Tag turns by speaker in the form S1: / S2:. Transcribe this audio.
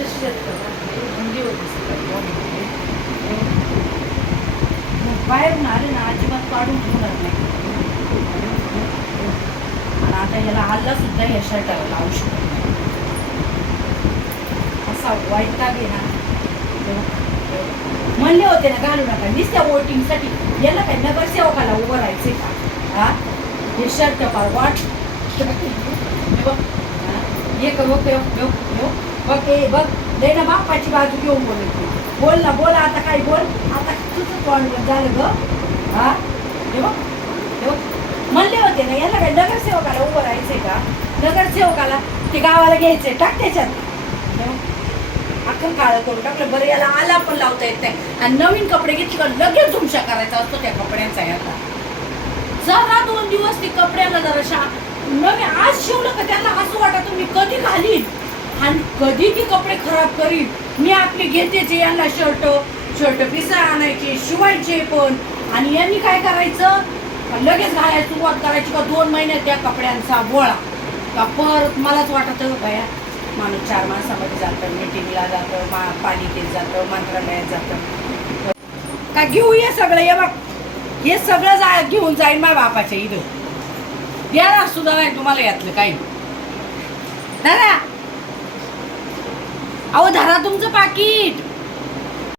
S1: जशी म्हणजे होती आले ना अजिबात काढून ठेवणार नाही आणि आता याला हल्ला सुद्धा या शर्टाला लावू शकत नाही असा वाईट आहे ना म्हणले होते ना घालू नका नुसत्या वोटिंगसाठी याला काय नगरसेवकाला उभं राहायचंय का हा? हे शर्ट पार वाट हे बघ. बघ ते बघ, दे ना बापाची बाजू घेऊन बोलत तू. बोल ना बोल आता काय बोल. आता तुझं तोंड झालं ग. हा? हे बघ. हे बघ. म्हणले होते ना याला काय नगरसेवकाला उभं राहायचंय का? नगरसेवकाला ते गावाला घ्यायचंय. टाक त्याच्यात. अख्खं काळं करून टाकलं बरं याला आला पण लावता येत नाही. आणि नवीन कपडे घेतले का लगेच तुमच्या करायचा असतो त्या कपड्यांचा याचा. जरा दोन दिवस ती कपड्याला जराशा नवीन आज शिवलं का त्यांना असं वाटा तुम्ही कधी कधी ती कपडे खराब करीन? मी आपली घेतेचे यांना शर्ट शर्ट पिसा आणायचे शिवायचे पण. आणि यांनी काय करायचं? लगेच घालायला सुरुवात करायची का दोन महिन्यात त्या कपड्यांचा बोळा का परत मलाच वाटत बया माणूस चार माणसामध्ये जातं मिटिंगला जातं मा पालिकेत जातं मंत्रालयात जातं. का घेऊ ये सगळं? ये बाप हे सगळं जा घेऊन जाईल माझ्या बापाच्या इथं. द्यायला सुद्धा नाही तुम्हाला यातलं काही धरा अहो धरा तुमचं पाकिट.